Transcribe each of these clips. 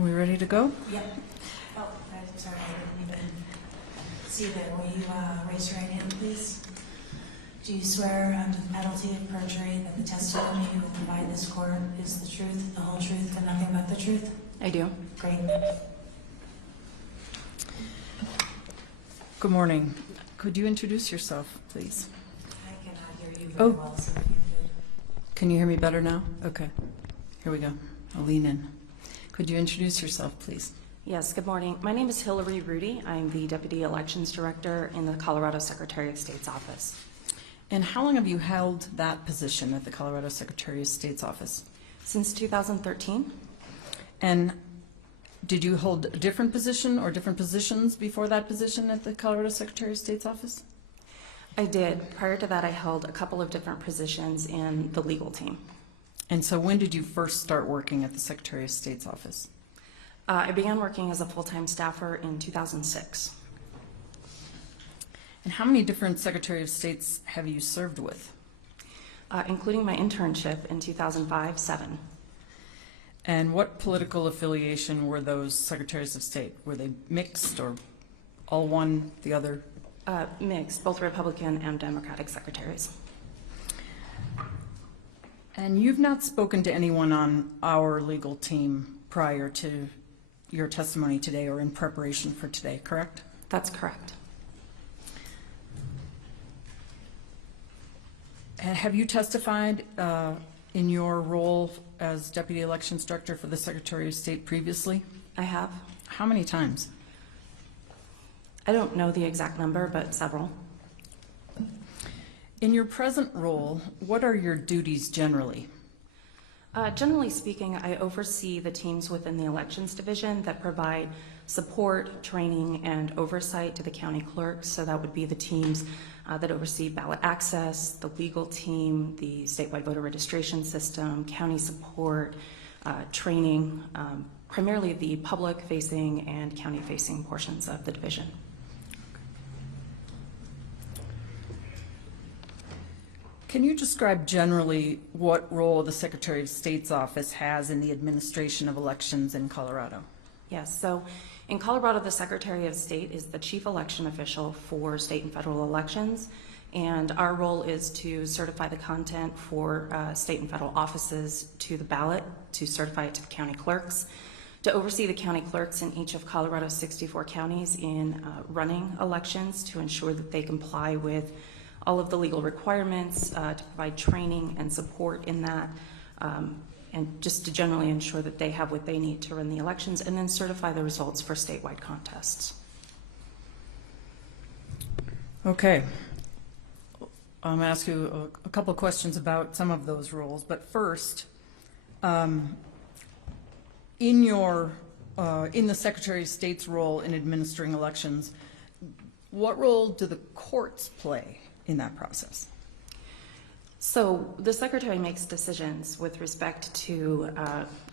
We ready to go? Yep. Oh, I'm sorry, I didn't even see that. Will you raise your right hand, please? Do you swear under the penalty of perjury that the testimony you will provide this court is the truth, the whole truth, and nothing but the truth? I do. Great. Good morning. Could you introduce yourself, please? I cannot hear you very well, so if you could. Can you hear me better now? Okay. Here we go. I'll lean in. Could you introduce yourself, please? Yes, good morning. My name is Hilary Rudy. I'm the Deputy Elections Director in the Colorado Secretary of State's office. And how long have you held that position at the Colorado Secretary of State's office? Since 2013. And did you hold a different position or different positions before that position at the Colorado Secretary of State's office? I did. Prior to that, I held a couple of different positions in the legal team. And so when did you first start working at the Secretary of State's office? I began working as a full-time staffer in 2006. And how many different Secretary of States have you served with? Including my internship in 2005, 7. And what political affiliation were those Secretaries of State? Were they mixed or all one, the other? Mixed, both Republican and Democratic secretaries. And you've not spoken to anyone on our legal team prior to your testimony today or in preparation for today, correct? That's correct. And have you testified in your role as Deputy Elections Director for the Secretary of State previously? I have. How many times? I don't know the exact number, but several. In your present role, what are your duties generally? Generally speaking, I oversee the teams within the Elections Division that provide support, training, and oversight to the county clerks. So that would be the teams that oversee ballot access, the legal team, the statewide voter registration system, county support, training, primarily the public-facing and county-facing portions of the division. Can you describe generally what role the Secretary of State's office has in the administration of elections in Colorado? Yes, so in Colorado, the Secretary of State is the chief election official for state and federal elections, and our role is to certify the content for state and federal offices to the ballot, to certify it to the county clerks, to oversee the county clerks in each of Colorado's 64 counties in running elections to ensure that they comply with all of the legal requirements, to provide training and support in that, and just to generally ensure that they have what they need to run the elections, and then certify the results for statewide contests. Okay. I'm going to ask you a couple of questions about some of those roles, but first, in the Secretary of State's role in administering elections, what role do the courts play in that process? So the Secretary makes decisions with respect to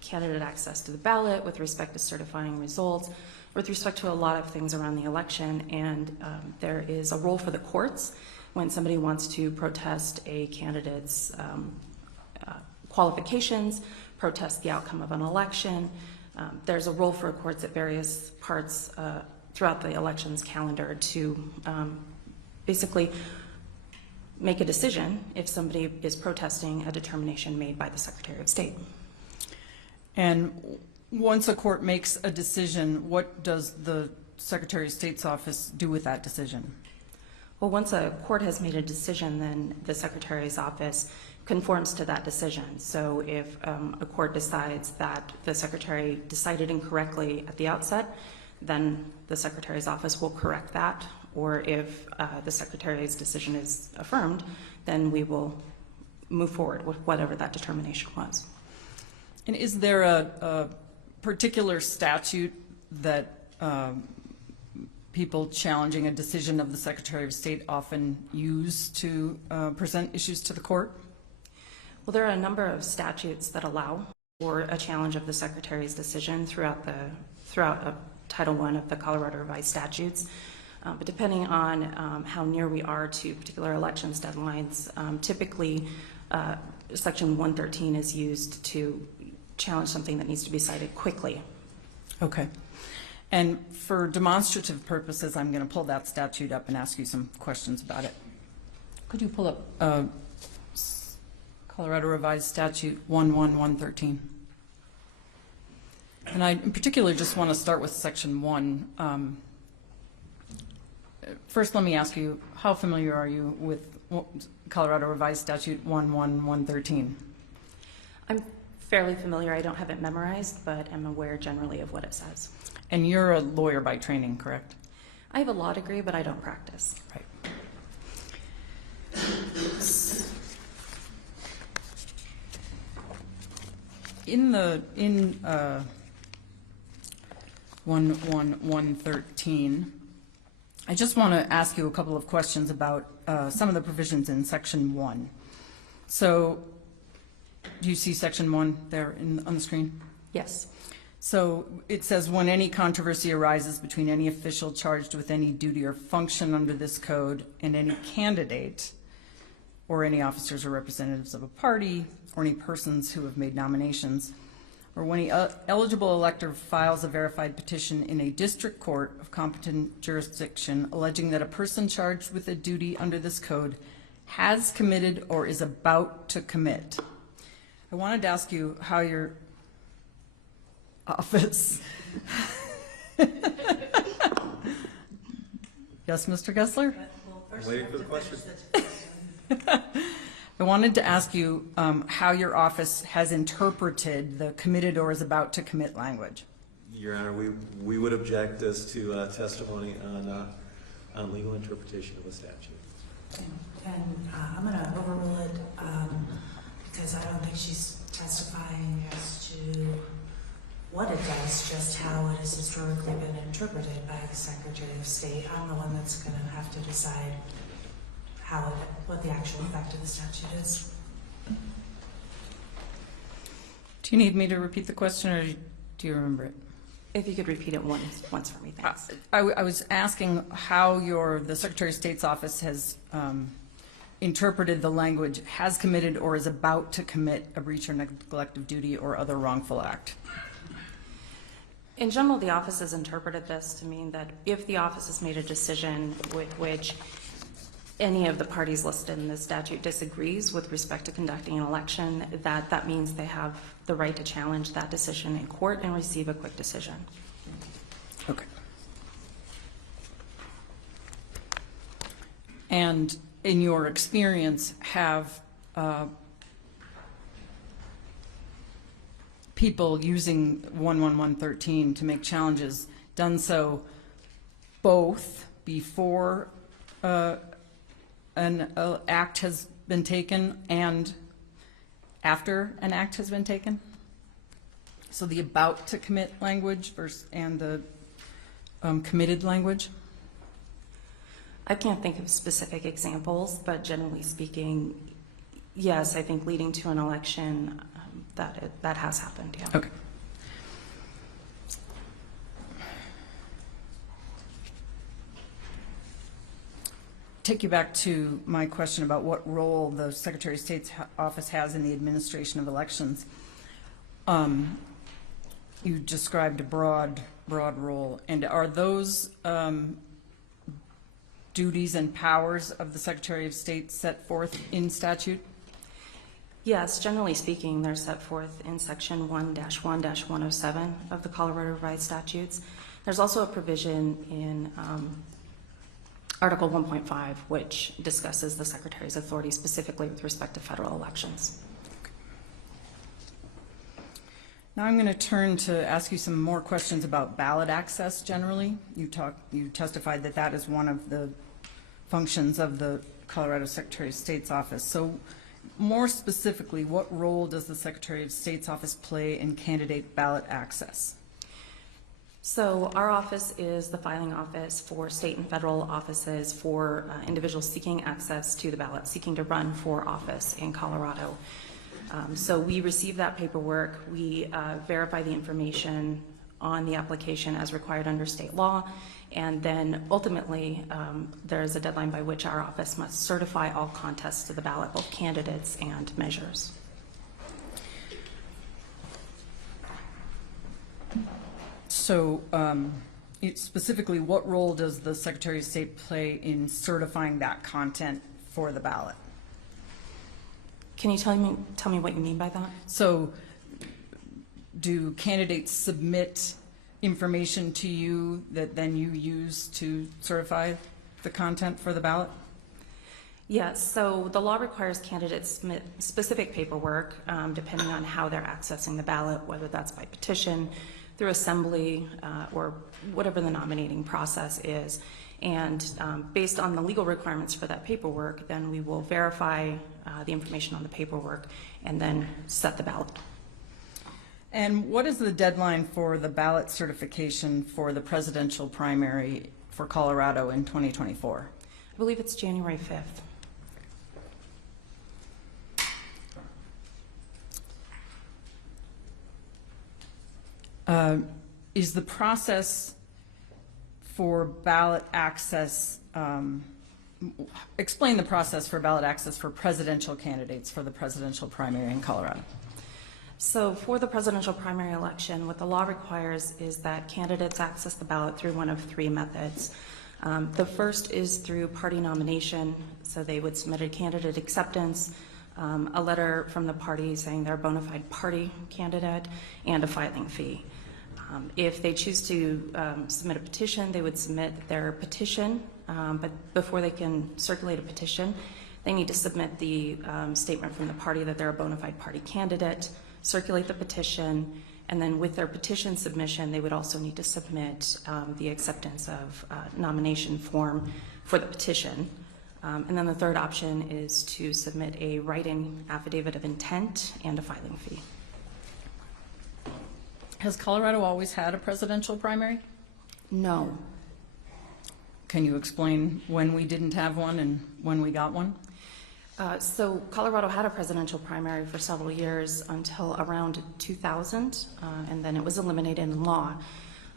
candidate access to the ballot, with respect to certifying results, with respect to a lot of things around the election, and there is a role for the courts when somebody wants to protest a candidate's qualifications, protest the outcome of an election. There's a role for courts at various parts throughout the elections calendar to basically make a decision if somebody is protesting a determination made by the Secretary of State. And once a court makes a decision, what does the Secretary of State's office do with that decision? Well, once a court has made a decision, then the Secretary's office conforms to that decision. So if a court decides that the Secretary decided incorrectly at the outset, then the Secretary's office will correct that. Or if the Secretary's decision is affirmed, then we will move forward with whatever that determination was. And is there a particular statute that people challenging a decision of the Secretary of State often use to present issues to the court? Well, there are a number of statutes that allow for a challenge of the Secretary's decision throughout Title I of the Colorado Revised Statutes. But depending on how near we are to particular elections deadlines, typically Section 113 is used to challenge something that needs to be cited quickly. Okay. And for demonstrative purposes, I'm going to pull that statute up and ask you some questions about it. Could you pull up Colorado Revised Statute 11113? And I in particular just want to start with Section 1. First, let me ask you, how familiar are you with Colorado Revised Statute 11113? I'm fairly familiar. I don't have it memorized, but I'm aware generally of what it says. And you're a lawyer by training, correct? I have a law degree, but I don't practice. Right. In 11113, I just want to ask you a couple of questions about some of the provisions in Section 1. So, do you see Section 1 there on the screen? Yes. So it says, when any controversy arises between any official charged with any duty or function under this code and any candidate or any officers or representatives of a party or any persons who have made nominations, or when any eligible elector files a verified petition in a district court of competent jurisdiction alleging that a person charged with a duty under this code has committed or is about to commit. I wanted to ask you how your office. Yes, Mr. Gessler? Waiting for the question. I wanted to ask you how your office has interpreted the committed or is about to commit language. Your Honor, we would object as to testimony on legal interpretation of the statute. And I'm going to overrule it because I don't think she's testifying as to what it does, just how it has historically been interpreted by the Secretary of State. I'm the one that's going to have to decide what the actual effect of the statute is. Do you need me to repeat the question, or do you remember it? If you could repeat it once for me, thanks. I was asking how the Secretary of State's office has interpreted the language, has committed or is about to commit a breach or neglect of duty or other wrongful act. In general, the office has interpreted this to mean that if the office has made a decision with which any of the parties listed in the statute disagrees with respect to conducting an election, that means they have the right to challenge that decision in court and receive a quick decision. Okay. And in your experience, have people using 11113 to make challenges done so both before an act has been taken and after an act has been taken? So the about to commit language and the committed language? I can't think of specific examples, but generally speaking, yes, I think leading to an election, that has happened, yeah. Okay. Take you back to my question about what role the Secretary of State's office has in the administration of elections. You described a broad role, and are those duties and powers of the Secretary of State set forth in statute? Yes, generally speaking, they're set forth in Section 1-1-107 of the Colorado Revised Statutes. There's also a provision in Article 1.5, which discusses the Secretary's authority specifically with respect to federal elections. Now I'm going to turn to ask you some more questions about ballot access generally. You testified that that is one of the functions of the Colorado Secretary of State's office. So more specifically, what role does the Secretary of State's office play in candidate ballot access? So our office is the filing office for state and federal offices for individuals seeking access to the ballot, seeking to run for office in Colorado. So we receive that paperwork, we verify the information on the application as required under state law, and then ultimately there is a deadline by which our office must certify all contests to the ballot, both candidates and measures. So specifically, what role does the Secretary of State play in certifying that content for the ballot? Can you tell me what you mean by that? So do candidates submit information to you that then you use to certify the content for the ballot? Yes, so the law requires candidates submit specific paperwork depending on how they're accessing the ballot, whether that's by petition, through assembly, or whatever the nominating process is. And based on the legal requirements for that paperwork, then we will verify the information on the paperwork and then set the ballot. And what is the deadline for the ballot certification for the presidential primary for Colorado in 2024? I believe it's January 5th. Is the process for ballot access, explain the process for ballot access for presidential candidates for the presidential primary in Colorado? So for the presidential primary election, what the law requires is that candidates access the ballot through one of three methods. The first is through party nomination, so they would submit a candidate acceptance, a letter from the party saying they're a bona fide party candidate, and a filing fee. If they choose to submit a petition, they would submit their petition, but before they can circulate a petition, they need to submit the statement from the party that they're a bona fide party candidate, circulate the petition, and then with their petition submission, they would also need to submit the acceptance of nomination form for the petition. And then the third option is to submit a write-in affidavit of intent and a filing fee. Has Colorado always had a presidential primary? No. Can you explain when we didn't have one and when we got one? So Colorado had a presidential primary for several years until around 2000, and then it was eliminated in law.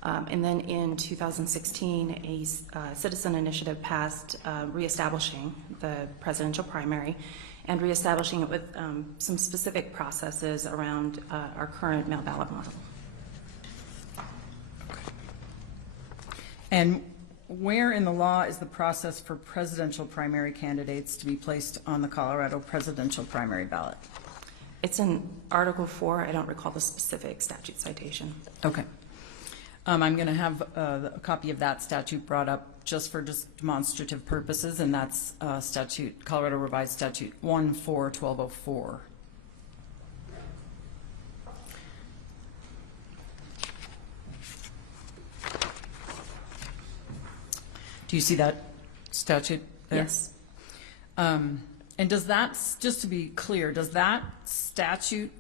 And then in 2016, a citizen initiative passed reestablishing the presidential primary and reestablishing it with some specific processes around our current mail ballot model. And where in the law is the process for presidential primary candidates to be placed on the Colorado presidential primary ballot? It's in Article 4. I don't recall the specific statute citation. Okay. I'm going to have a copy of that statute brought up just for demonstrative purposes, and that's Colorado Revised Statute 1-4-1204. Do you see that statute there? Yes. And does that, just to be clear, does that statute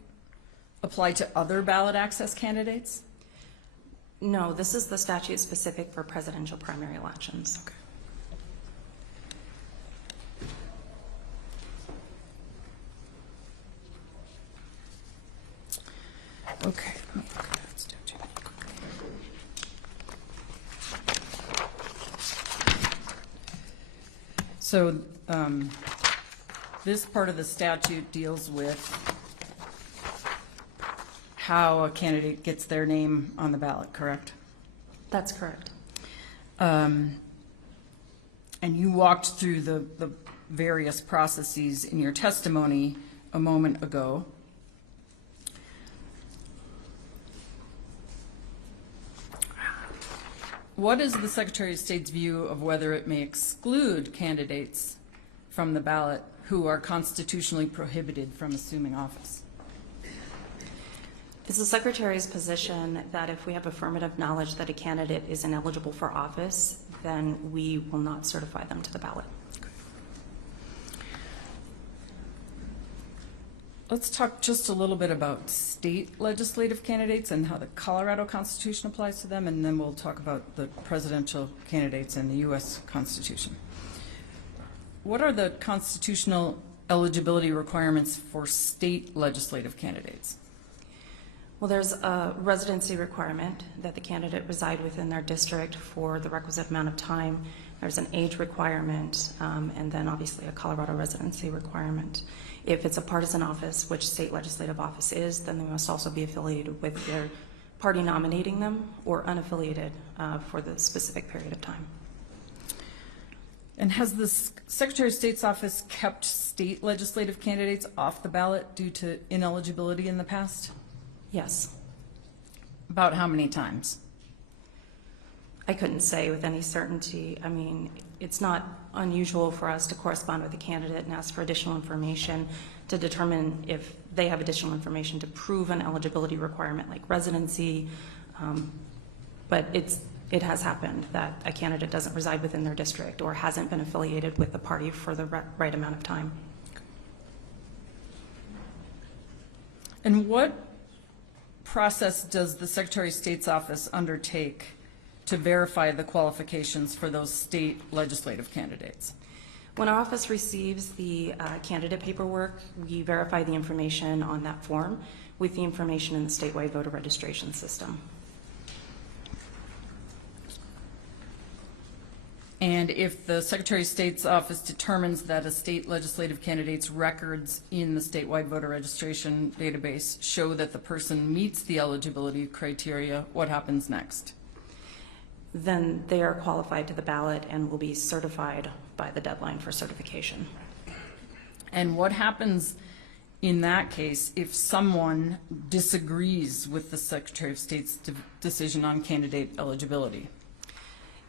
apply to other ballot access candidates? No, this is the statute specific for presidential primary elections. Okay. So this part of the statute deals with how a candidate gets their name on the ballot, correct? That's correct. And you walked through the various processes in your testimony a moment ago. What is the Secretary of State's view of whether it may exclude candidates from the ballot who are constitutionally prohibited from assuming office? It's the Secretary's position that if we have affirmative knowledge that a candidate is ineligible for office, then we will not certify them to the ballot. Let's talk just a little bit about state legislative candidates and how the Colorado Constitution applies to them, and then we'll talk about the presidential candidates and the U.S. Constitution. What are the constitutional eligibility requirements for state legislative candidates? Well, there's a residency requirement that the candidate reside within their district for the requisite amount of time. There's an age requirement, and then obviously a Colorado residency requirement. If it's a partisan office, which state legislative office is, then they must also be affiliated with their party nominating them or unaffiliated for the specific period of time. And has the Secretary of State's office kept state legislative candidates off the ballot due to ineligibility in the past? Yes. About how many times? I couldn't say with any certainty. I mean, it's not unusual for us to correspond with a candidate and ask for additional information to determine if they have additional information to prove an eligibility requirement like residency. But it has happened that a candidate doesn't reside within their district or hasn't been affiliated with the party for the right amount of time. And what process does the Secretary of State's office undertake to verify the qualifications for those state legislative candidates? When our office receives the candidate paperwork, we verify the information on that form with the information in the statewide voter registration system. And if the Secretary of State's office determines that a state legislative candidate's records in the statewide voter registration database show that the person meets the eligibility criteria, what happens next? Then they are qualified to the ballot and will be certified by the deadline for certification. And what happens in that case if someone disagrees with the Secretary of State's decision on candidate eligibility?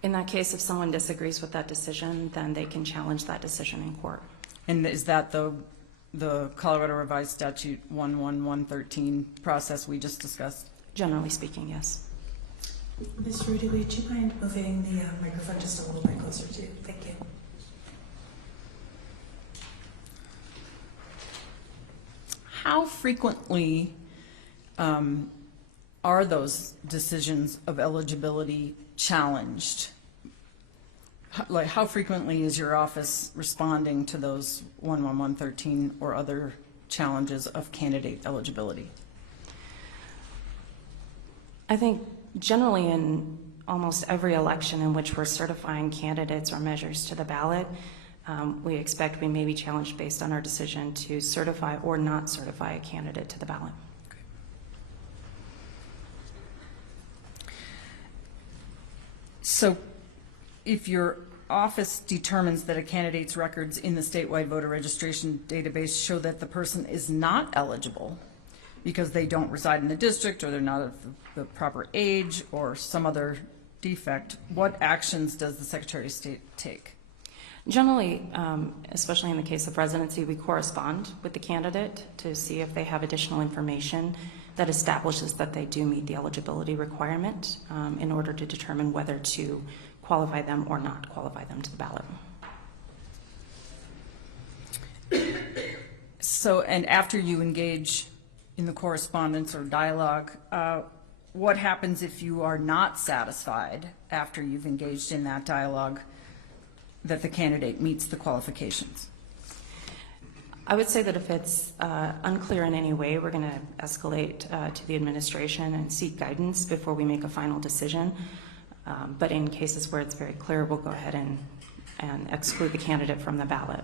In that case, if someone disagrees with that decision, then they can challenge that decision in court. And is that the Colorado Revised Statute 11113 process we just discussed? Generally speaking, yes. Ms. Rudy, would you mind moving the microphone just a little bit closer to you? Thank you. How frequently are those decisions of eligibility challenged? Like, how frequently is your office responding to those 11113 or other challenges of candidate eligibility? I think generally in almost every election in which we're certifying candidates or measures to the ballot, we expect we may be challenged based on our decision to certify or not certify a candidate to the ballot. So if your office determines that a candidate's records in the statewide voter registration database show that the person is not eligible because they don't reside in the district or they're not of the proper age or some other defect, what actions does the Secretary of State take? Generally, especially in the case of residency, we correspond with the candidate to see if they have additional information that establishes that they do meet the eligibility requirement in order to determine whether to qualify them or not qualify them to the ballot. So, and after you engage in the correspondence or dialogue, what happens if you are not satisfied after you've engaged in that dialogue that the candidate meets the qualifications? I would say that if it's unclear in any way, we're going to escalate to the administration and seek guidance before we make a final decision. But in cases where it's very clear, we'll go ahead and exclude the candidate from the ballot.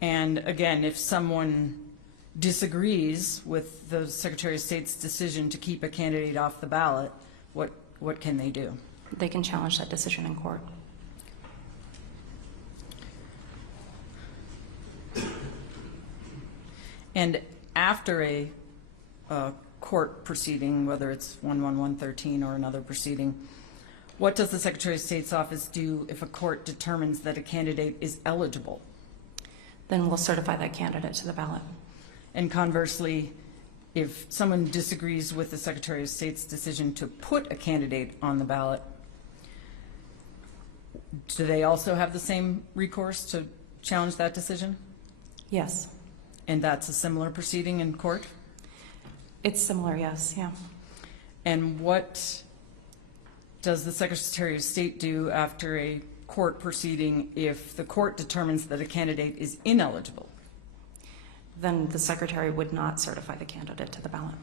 And again, if someone disagrees with the Secretary of State's decision to keep a candidate off the ballot, what can they do? They can challenge that decision in court. And after a court proceeding, whether it's 11113 or another proceeding, what does the Secretary of State's office do if a court determines that a candidate is eligible? Then we'll certify that candidate to the ballot. And conversely, if someone disagrees with the Secretary of State's decision to put a candidate on the ballot, do they also have the same recourse to challenge that decision? Yes. And that's a similar proceeding in court? It's similar, yes, yeah. And what does the Secretary of State do after a court proceeding if the court determines that a candidate is ineligible? Then the Secretary would not certify the candidate to the ballot.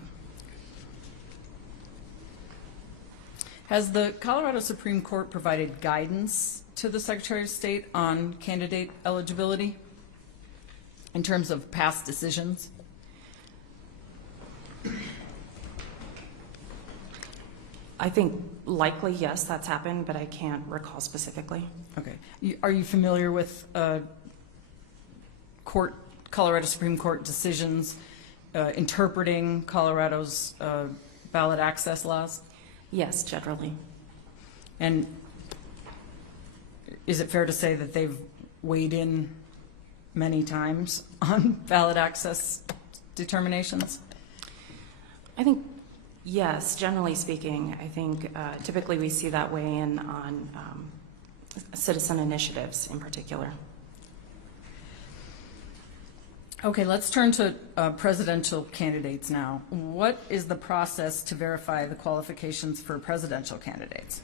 Has the Colorado Supreme Court provided guidance to the Secretary of State on candidate eligibility in terms of past decisions? I think likely, yes, that's happened, but I can't recall specifically. Okay. Are you familiar with Colorado Supreme Court decisions interpreting Colorado's ballot access laws? Yes, generally. And is it fair to say that they've weighed in many times on ballot access determinations? I think, yes, generally speaking, I think typically we see that weigh in on citizen initiatives in particular. Okay, let's turn to presidential candidates now. What is the process to verify the qualifications for presidential candidates?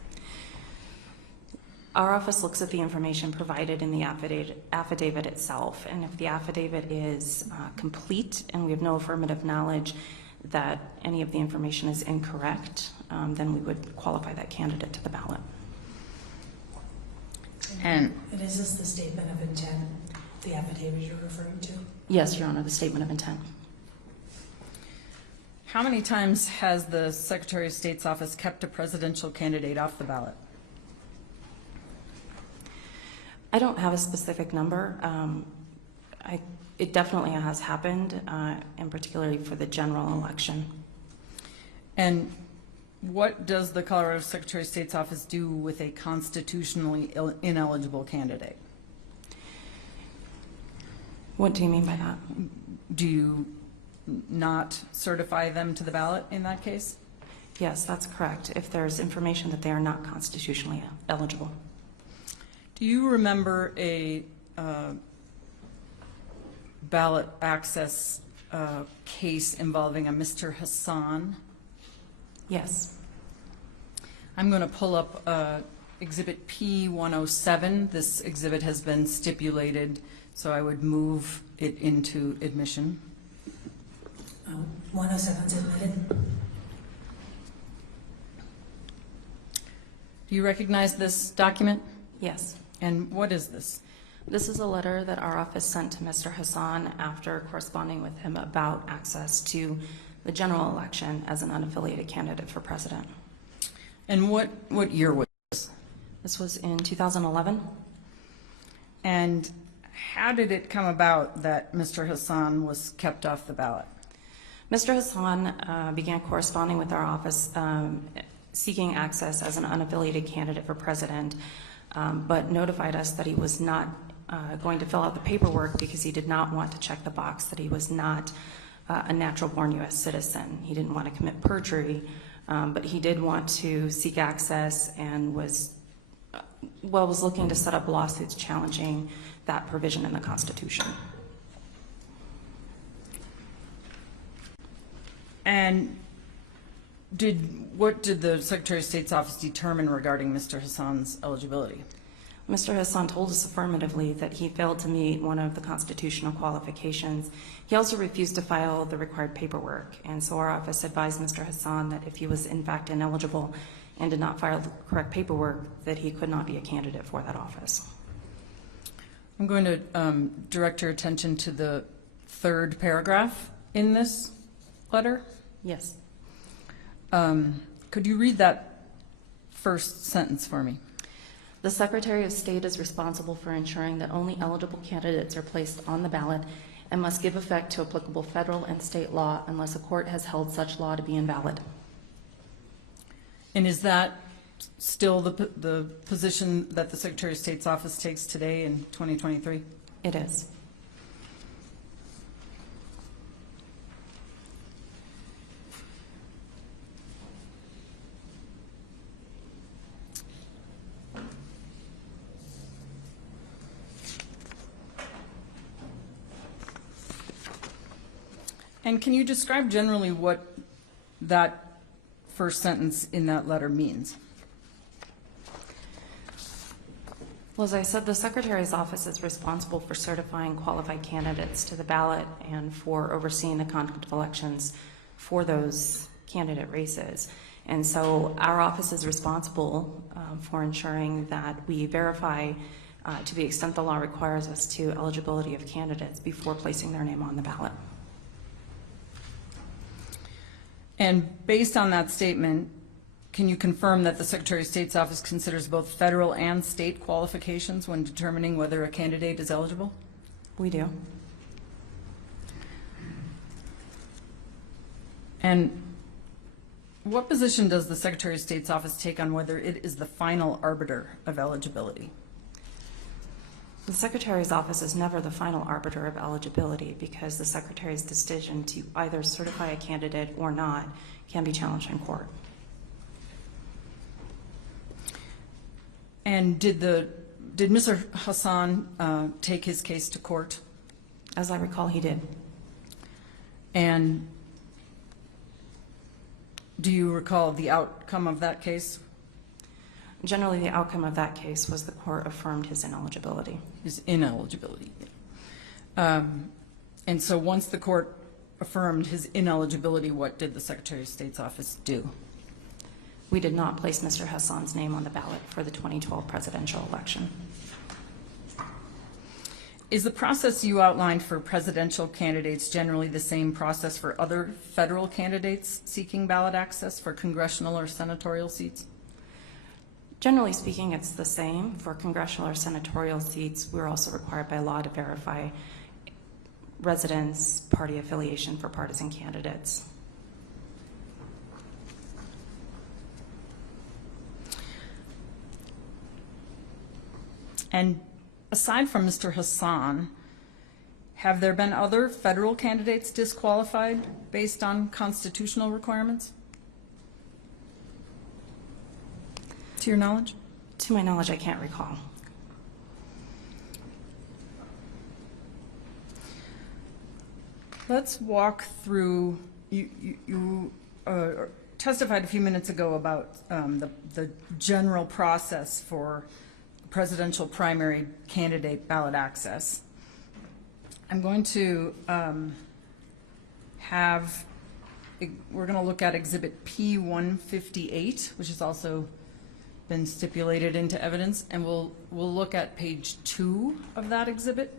Our office looks at the information provided in the affidavit itself, and if the affidavit is complete and we have no affirmative knowledge that any of the information is incorrect, then we would qualify that candidate to the ballot. And is this the statement of intent, the affidavit you're referring to? Yes, Your Honor, the statement of intent. how many times has the Secretary of State's office kept a presidential candidate off the ballot? I don't have a specific number. It definitely has happened, and particularly for the general election. And what does the Colorado Secretary of State's office do with a constitutionally ineligible candidate? What do you mean by that? Do you not certify them to the ballot in that case? Yes, that's correct. If there's information that they are not constitutionally eligible. Do you remember a ballot access case involving a Mr. Hassan? Yes. I'm going to pull up Exhibit P-107. This exhibit has been stipulated, so I would move it into admission. 107's admitted. Do you recognize this document? Yes. And what is this? This is a letter that our office sent to Mr. Hassan after corresponding with him about access to the general election as an unaffiliated candidate for president. And what year was this? This was in 2011. And how did it come about that Mr. Hassan was kept off the ballot? Mr. Hassan began corresponding with our office seeking access as an unaffiliated candidate for president, but notified us that he was not going to fill out the paperwork because he did not want to check the box that he was not a natural-born U.S. citizen. He didn't want to commit perjury, but he did want to seek access and was looking to set up lawsuits challenging that provision in the Constitution. And what did the Secretary of State's office determine regarding Mr. Hassan's eligibility? Mr. Hassan told us affirmatively that he failed to meet one of the constitutional qualifications. He also refused to file the required paperwork, and so our office advised Mr. Hassan that if he was in fact ineligible and did not file the correct paperwork, that he could not be a candidate for that office. I'm going to direct your attention to the third paragraph in this letter. Yes. Could you read that first sentence for me? The Secretary of State is responsible for ensuring that only eligible candidates are placed on the ballot and must give effect to applicable federal and state law unless a court has held such law to be invalid. And is that still the position that the Secretary of State's office takes today in 2023? It is. And can you describe generally what that first sentence in that letter means? Well, as I said, the Secretary's office is responsible for certifying qualified candidates to the ballot and for overseeing the conduct of elections for those candidate races. And so our office is responsible for ensuring that we verify to the extent the law requires us to eligibility of candidates before placing their name on the ballot. And based on that statement, can you confirm that the Secretary of State's office considers both federal and state qualifications when determining whether a candidate is eligible? We do. And what position does the Secretary of State's office take on whether it is the final arbiter of eligibility? The Secretary's office is never the final arbiter of eligibility because the Secretary's decision to either certify a candidate or not can be challenged in court. And did Mr. Hassan take his case to court? As I recall, he did. And do you recall the outcome of that case? Generally, the outcome of that case was the court affirmed his ineligibility. His ineligibility. And so once the court affirmed his ineligibility, what did the Secretary of State's office do? We did not place Mr. Hassan's name on the ballot for the 2012 presidential election. Is the process you outlined for presidential candidates generally the same process for other federal candidates seeking ballot access for congressional or senatorial seats? Generally speaking, it's the same. For congressional or senatorial seats, we're also required by law to verify residence, party affiliation for partisan candidates. And aside from Mr. Hassan, have there been other federal candidates disqualified based on constitutional requirements? To your knowledge? To my knowledge, I can't recall. Let's walk through, you testified a few minutes ago about the general process for presidential primary candidate ballot access. I'm going to we're going to look at Exhibit P-158, which has also been stipulated into evidence, and we'll look at page 2 of that exhibit.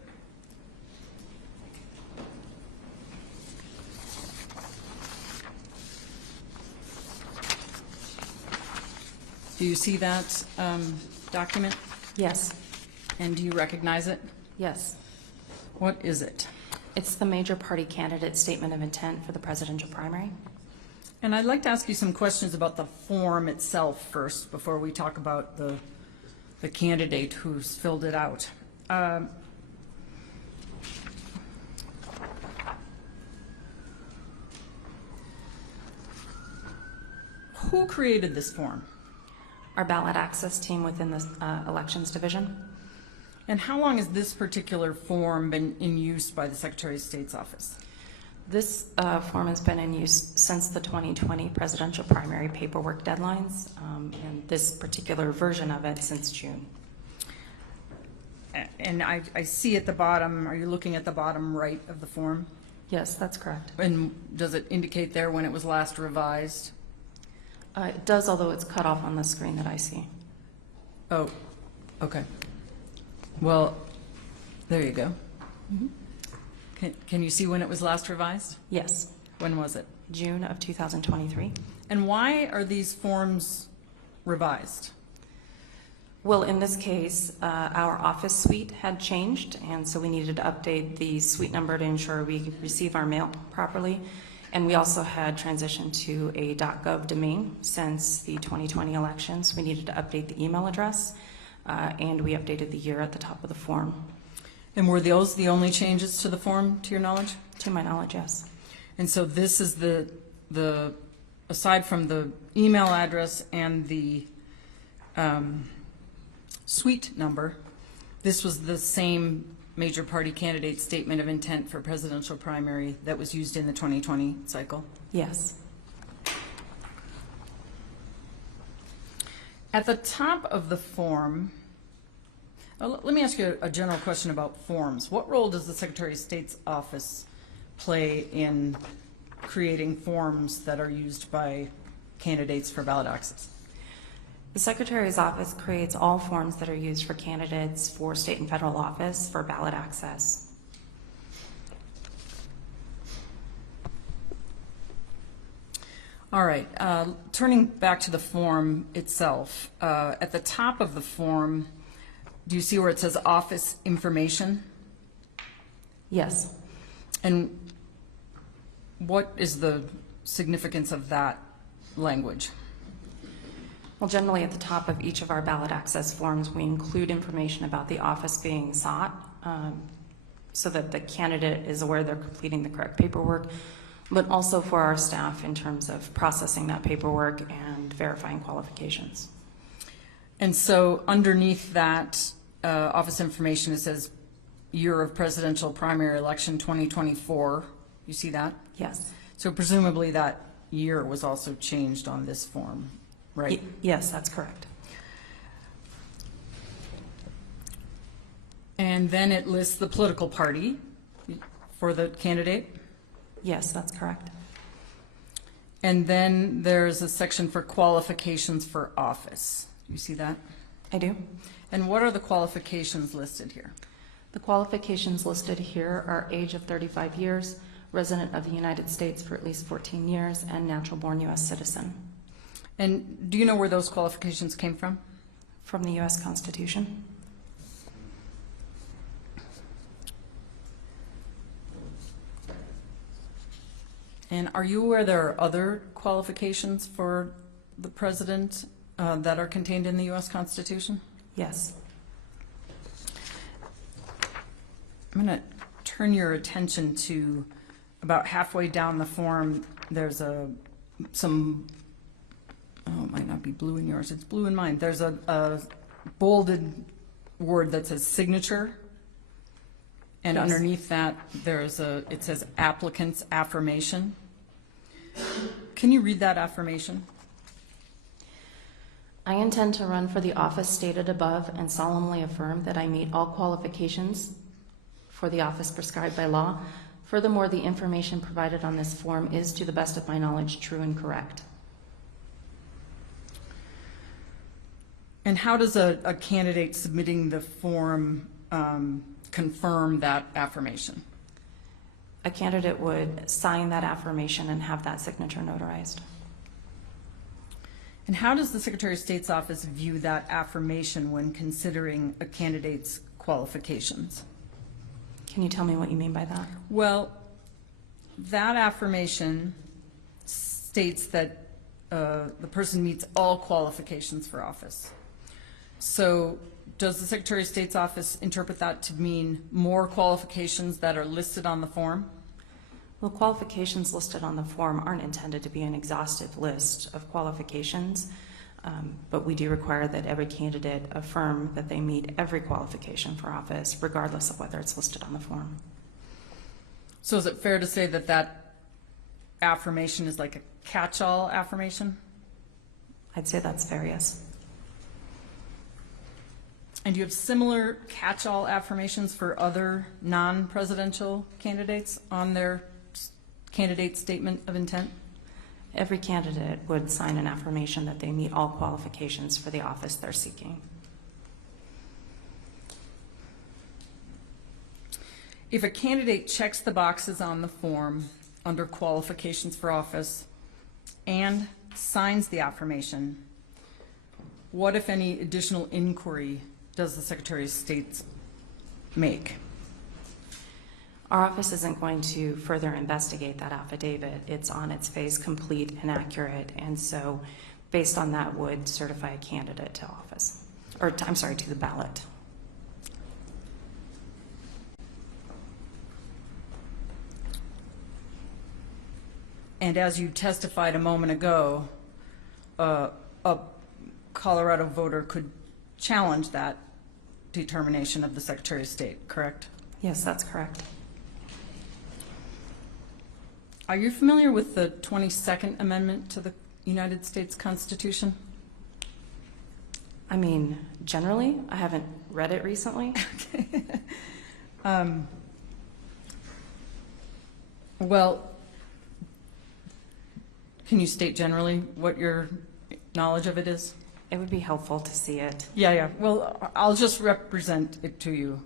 Do you see that document? Yes. And do you recognize it? Yes. What is it? It's the major party candidate statement of intent for the presidential primary. And I'd like to ask you some questions about the form itself first before we talk about the candidate who's filled it out. Who created this form? Our ballot access team within the elections division. And how long has this particular form been in use by the Secretary of State's office? This form has been in use since the 2020 presidential primary paperwork deadlines, and this particular version of it since June. And I see at the bottom, are you looking at the bottom right of the form? Yes, that's correct. And does it indicate there when it was last revised? It does, although it's cut off on the screen that I see. Oh, okay. Well, there you go. Mm-hmm. Can you see when it was last revised? Yes, When was it? June of 2023. And why are these forms revised? Well, in this case, our office suite had changed, and so we needed to update the suite number to ensure we could receive our mail properly. And we also had transitioned to a .gov domain since the 2020 elections. We needed to update the email address, and we updated the year at the top of the form. And were those the only changes to the form, to your knowledge? To my knowledge, yes. And so this is the aside from the email address and the suite number, this was the same major party candidate statement of intent for presidential primary that was used in the 2020 cycle? Yes. At the top of the form, let me ask you a general question about forms. What role does the Secretary of State's office play in creating forms that are used by candidates for ballot access? The Secretary's office creates all forms that are used for candidates for state and federal office for ballot access. All right, turning back to the form itself, at the top of the form, do you see where it says office information? Yes. And what is the significance of that language? Well, generally at the top of each of our ballot access forms, we include information about the office being sought so that the candidate is aware they're completing the correct paperwork, but also for our staff in terms of processing that paperwork and verifying qualifications. And so underneath that office information, it says year of presidential primary election 2024. You see that? Yes. So presumably that year was also changed on this form, right? Yes, that's correct. And then it lists the political party for the candidate. Yes, that's correct. And then there's a section for qualifications for office. You see that? I do. And what are the qualifications listed here? The qualifications listed here are age of 35 years, resident of the United States for at least 14 years, and natural-born U.S. citizen. And do you know where those qualifications came from? From the U.S. Constitution. And are you aware there are other qualifications for the president that are contained in the U.S. Constitution? Yes. I'm going to turn your attention to about halfway down the form. There's some, oh, it might not be blue in yours. It's blue in mine. There's a bolded word that says signature. And Yes. underneath that, it says applicant's affirmation. Can you read that affirmation? I intend to run for the office stated above and solemnly affirm that I meet all qualifications for the office prescribed by law. Furthermore, the information provided on this form is, to the best of my knowledge, true and correct. And how does a candidate submitting the form confirm that affirmation? A candidate would sign that affirmation and have that signature notarized. And how does the Secretary of State's office view that affirmation when considering a candidate's qualifications? Can you tell me what you mean by that? Well, that affirmation states that the person meets all qualifications for office. So does the Secretary of State's office interpret that to mean more qualifications that are listed on the form? Well, qualifications listed on the form aren't intended to be an exhaustive list of qualifications, but we do require that every candidate affirm that they meet every qualification for office, regardless of whether it's listed on the form. So is it fair to say that that affirmation is like a catch-all affirmation? I'd say that's fair, yes. And do you have similar catch-all affirmations for other non-presidential candidates on their candidate statement of intent? Every candidate would sign an affirmation that they meet all qualifications for the office they're seeking. If a candidate checks the boxes on the form under qualifications for office and signs the affirmation, what, if any, additional inquiry does the Secretary of State make? Our office isn't going to further investigate that affidavit. It's on its face complete and accurate, and so based on that would certify a candidate to office, or to the ballot. And as you testified a moment ago, a Colorado voter could challenge that determination of the Secretary of State, correct? Yes, that's correct. Are you familiar with the 22nd Amendment to the United States Constitution? I mean, generally, I haven't read it recently. Well, can you state generally what your knowledge of it is? It would be helpful to see it. Yeah. Well, I'll just represent it to you,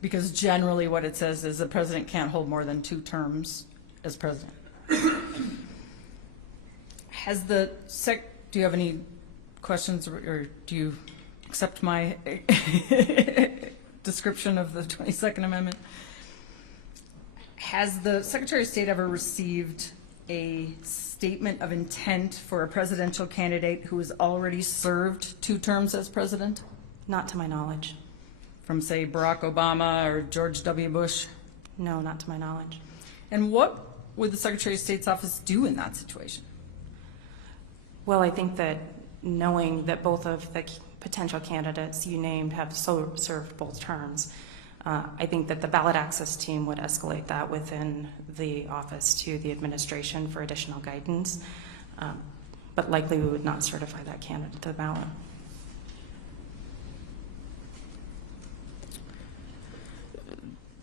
because generally what it says is the president can't hold more than 2 terms as president. do you have any questions, or do you accept my description of the 22nd Amendment? Has the Secretary of State ever received a statement of intent for a presidential candidate who has already served 2 terms as president? Not to my knowledge. From, say, Barack Obama or George W. Bush? No, not to my knowledge. And what would the Secretary of State's office do in that situation? Well, I think that knowing that both of the potential candidates you named have served both terms, I think that the ballot access team would escalate that within the office to the administration for additional guidance, but likely we would not certify that candidate to the ballot.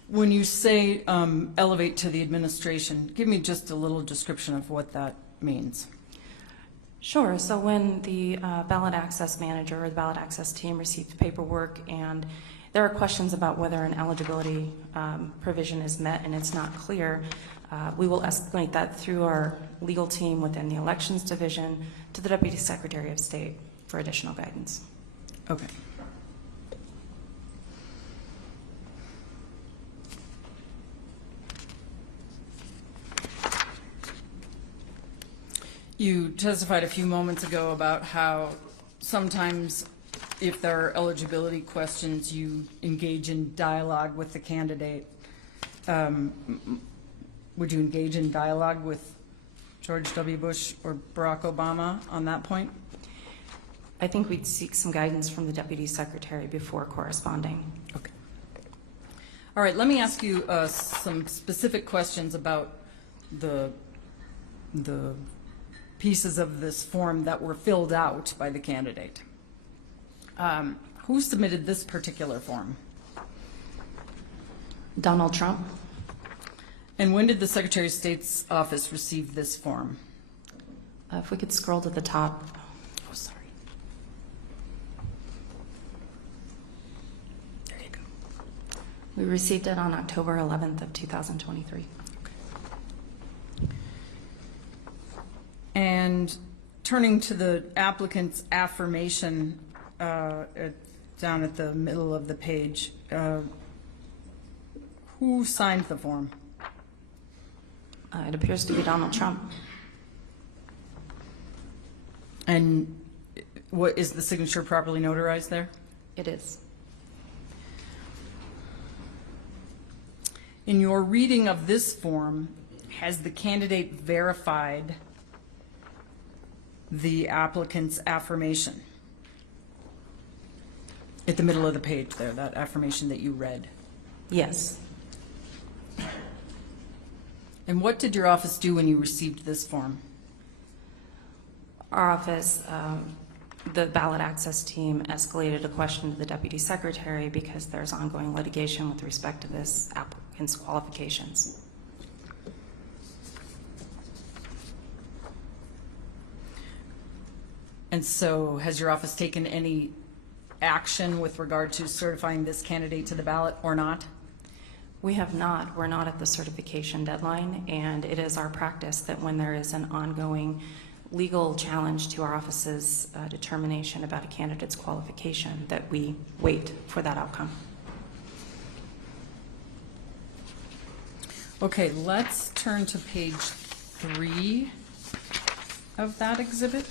When you say elevate to the administration, give me just a little description of what that means. Sure. So when the ballot access manager or the ballot access team receives paperwork and there are questions about whether an eligibility provision is met and it's not clear, we will escalate that through our legal team within the Elections Division to the Deputy Secretary of State for additional guidance. Okay. You testified a few moments ago about how sometimes if there are eligibility questions, you engage in dialogue with the candidate. Would you engage in dialogue with George W. Bush or Barack Obama on that point? I think we'd seek some guidance from the Deputy Secretary before corresponding. Okay. All right, let me ask you some specific questions about the pieces of this form that were filled out by the candidate. Who submitted this particular form? Donald Trump. And when did the Secretary of State's office receive this form? If we could scroll to the top. Oh, sorry. There you go. We received it on October 11th of 2023. And turning to the applicant's affirmation down at the middle of the page, who signed the form? It appears to be Donald Trump. And what is the signature properly notarized there? It is. In your reading of this form, has the candidate verified the applicant's affirmation? At the middle of the page there, that affirmation that you read. Yes. And what did your office do when you received this form? Our office, the ballot access team escalated a question to the Deputy Secretary because there's ongoing litigation with respect to this applicant's qualifications. And so has your office taken any action with regard to certifying this candidate to the ballot or not? We have not. We're not at the certification deadline, and it is our practice that when there is an ongoing legal challenge to our office's determination about a candidate's qualification, that we wait for that outcome. Okay, let's turn to page 3 of that exhibit.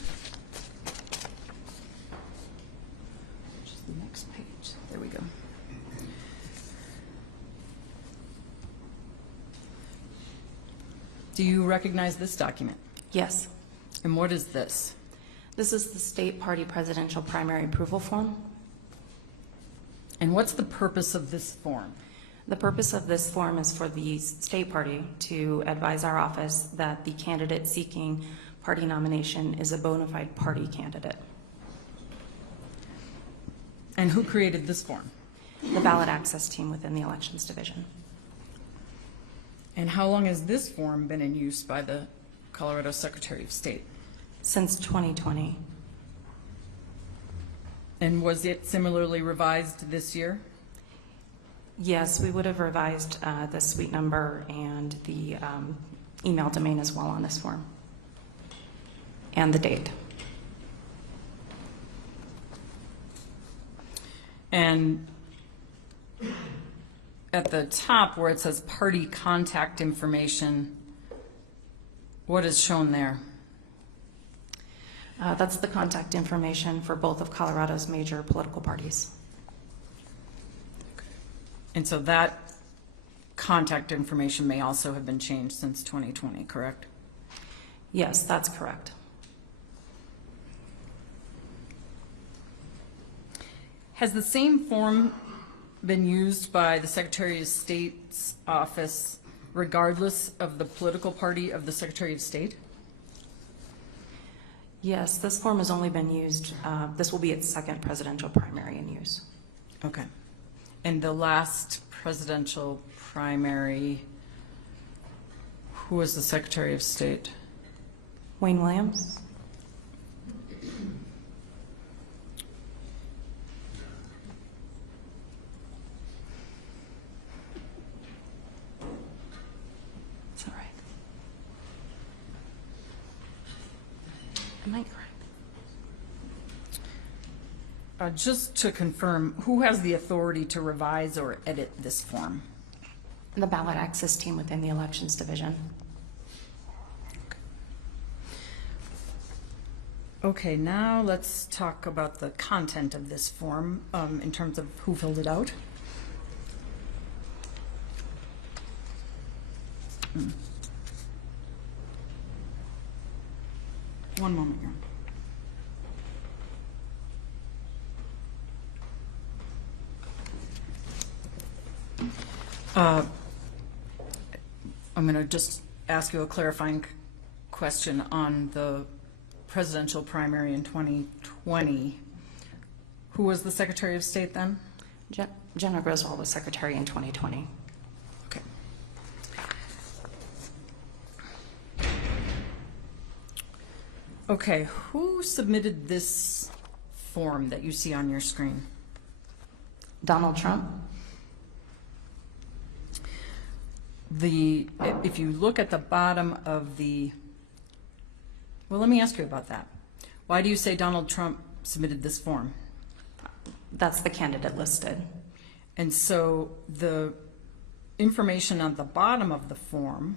Which is the next page. There we go. Do you recognize this document? Yes. And what is this? This is the state party presidential primary approval form. And what's the purpose of this form? The purpose of this form is for the state party to advise our office that the candidate seeking party nomination is a bona fide party candidate. And who created this form? The ballot access team within the Elections Division. And how long has this form been in use by the Colorado Secretary of State? Since 2020. And was it similarly revised this year? Yes, we would have revised the suite number and the email domain as well on this form. and the date. And at the top where it says party contact information, what is shown there? That's the contact information for both of Colorado's major political parties. And so that contact information may also have been changed since 2020, correct? Yes, that's correct. Has the same form been used by the Secretary of State's office regardless of the political party of the Secretary of State? Yes, this form has only been used, this will be its second presidential primary in use. Okay. And the last presidential primary, who was the Secretary of State? Wayne Williams? Is that right? Am I correct? Just to confirm, who has the authority to revise or edit this form? The ballot access team within the elections division. Okay, now let's talk about the content of this form in terms of who filled it out. One moment here. I'm going to just ask you a clarifying question on the presidential primary in 2020. Who was the Secretary of State then? Jenna Griswold was secretary in 2020. Okay. Okay, who submitted this form that you see on your screen? Donald Trump? If you look at the bottom of the, well, let me ask you about that. Why do you say Donald Trump submitted this form? That's the candidate listed. And so the information on the bottom of the form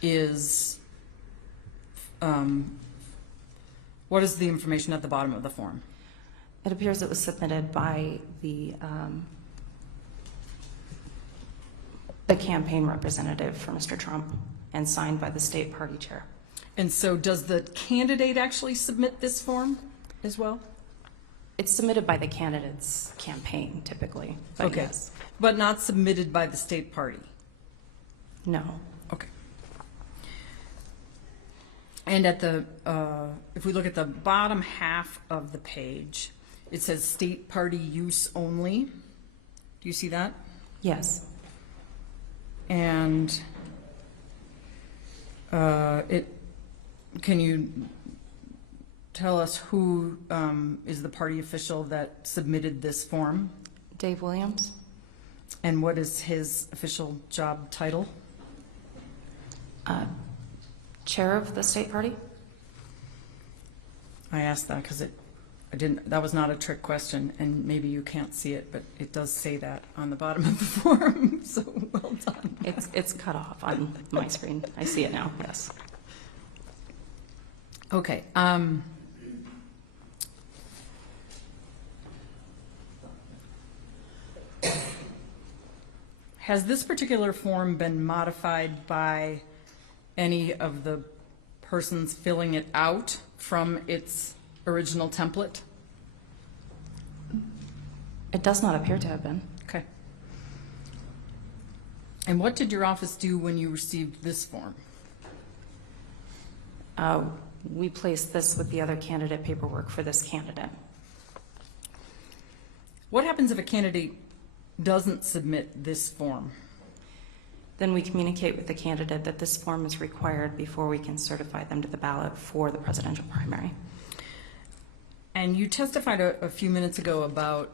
is, what is the information at the bottom of the form? It appears it was submitted by the campaign representative for Mr. Trump and signed by the state party chair. And so does the candidate actually submit this form as well? It's submitted by the candidate's campaign typically, but Okay. yes. But not submitted by the state party? No. Okay. And at the, if we look at the bottom half of the page, it says state party use only. Do you see that? Yes. And can you tell us who is the party official that submitted this form? Dave Williams? And what is his official job title? Chair of the state party? I asked that because that was not a trick question, and maybe you can't see it, but it does say that on the bottom of the form, so well done. It's cut off on my screen. I see it now, yes. Okay. Has this particular form been modified by any of the persons filling it out from its original template? It does not appear to have been. Okay. And what did your office do when you received this form? We placed this with the other candidate paperwork for this candidate. What happens if a candidate doesn't submit this form? Then we communicate with the candidate that this form is required before we can certify them to the ballot for the presidential primary. And you testified a few minutes ago about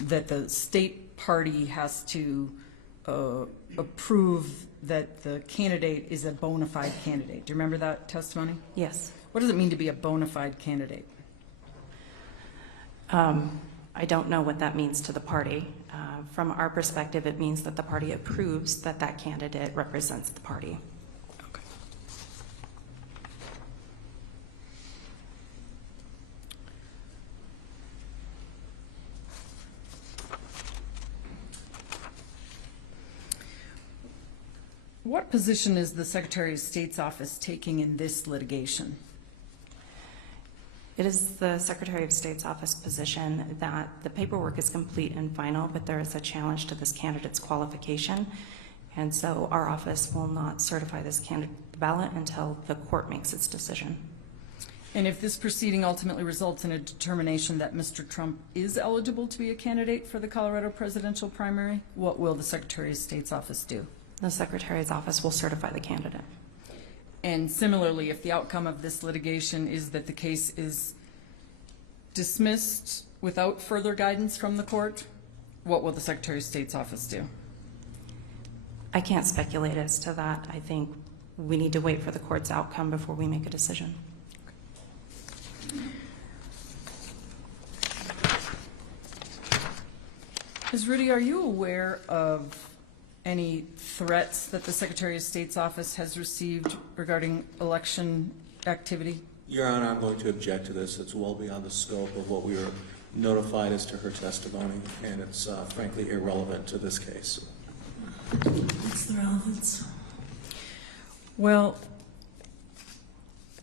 that the state party has to approve that the candidate is a bona fide candidate. Do you remember that testimony? Yes. What does it mean to be a bona fide candidate? I don't know what that means to the party. From our perspective, it means that the party approves that that candidate represents the party. Okay. What position is the Secretary of State's office taking in this litigation? It is the Secretary of State's office position that the paperwork is complete and final, but there is a challenge to this candidate's qualification. And so our office will not certify this candidate ballot until the court makes its decision. And if this proceeding ultimately results in a determination that Mr. Trump is eligible to be a candidate for the Colorado presidential primary, what will the Secretary of State's office do? The Secretary's office will certify the candidate. And similarly, if the outcome of this litigation is that the case is dismissed without further guidance from the court, what will the Secretary of State's office do? I can't speculate as to that. I think we need to wait for the court's outcome before we make a decision. Ms. Rudy, are you aware of any threats that the Secretary of State's office has received regarding election activity? Your Honor, I'm going to object to this. It's well beyond the scope of what we were notified as to her testimony, and it's frankly irrelevant to this case. What's the relevance? Well,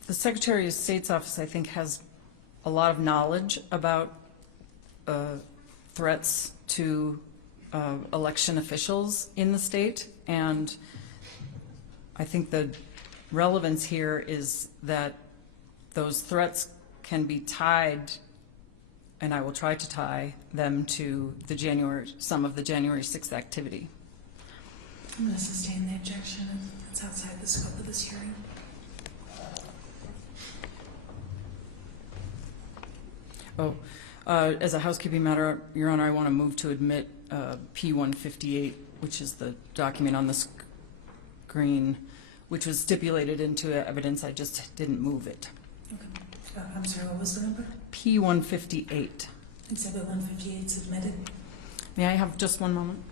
the Secretary of State's office, I think, has a lot of knowledge about threats to election officials in the state, and I think the relevance here is that those threats can be tied, and I will try to tie them to some of the January 6th activity. I'm going to sustain the objection. It's outside the scope of this hearing. Oh, as a housekeeping matter, Your Honor, I want to move to admit P-158, which is the document on the screen, which was stipulated into evidence. I just didn't move it. Okay. I'm sorry, what was the number? P-158. Exhibit 158 is admitted. May I have just one moment?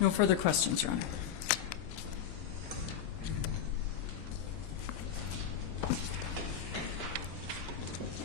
No further questions, Your Honor.